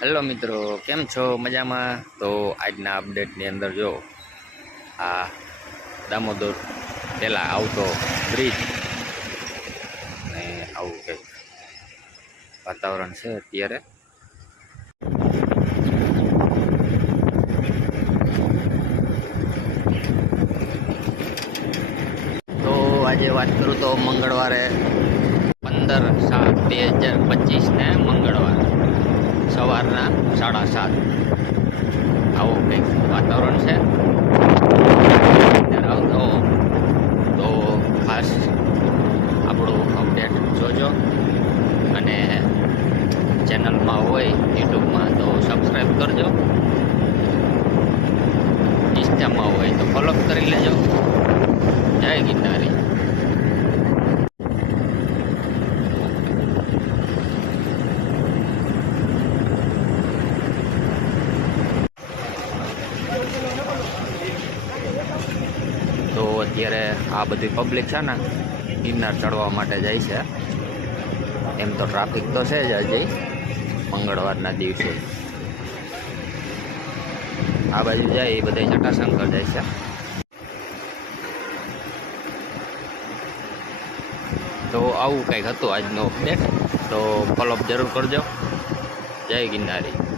Hello મિત્રો, કેમ છો? મજામાં? તો આજના અપડેટની અંદર જો, આ દામોદર પહેલાં આવતો બ્રિજ ને આવું કંઈક વાતાવરણ છે અત્યારે. તો આજે વાત કરું તો મંગળવારે પંદર સાત બે હજાર પચીસને મંગળવાર સવારના સાડા સાત. આવું કંઈક વાતાવરણ છે. તો ખાસ આપણું અપડેટ જોજો. અને ચેનલમાં હોય, યુટ્યુબમાં, તો સબસ્ક્રાઈબ કરજો. ઇન્સ્ટામાં હોય, તો ફોલો કરી લેજો જય ગિરનારી તો અત્યારે આ બધી પબ્લિક છે ને, ગિરનાર ચડવા માટે જાય છે. એમ તો ટ્રાફિક તો છે જ હજી, મંગળવારના દિવસે. આ બાજુ જાય, એ બધા જટાશંકર જાય છે. તો આવું કંઈક હતું આજનો અપડેટ તો ફોલોઅપ જરૂર કરજો. જય ગિરનારી.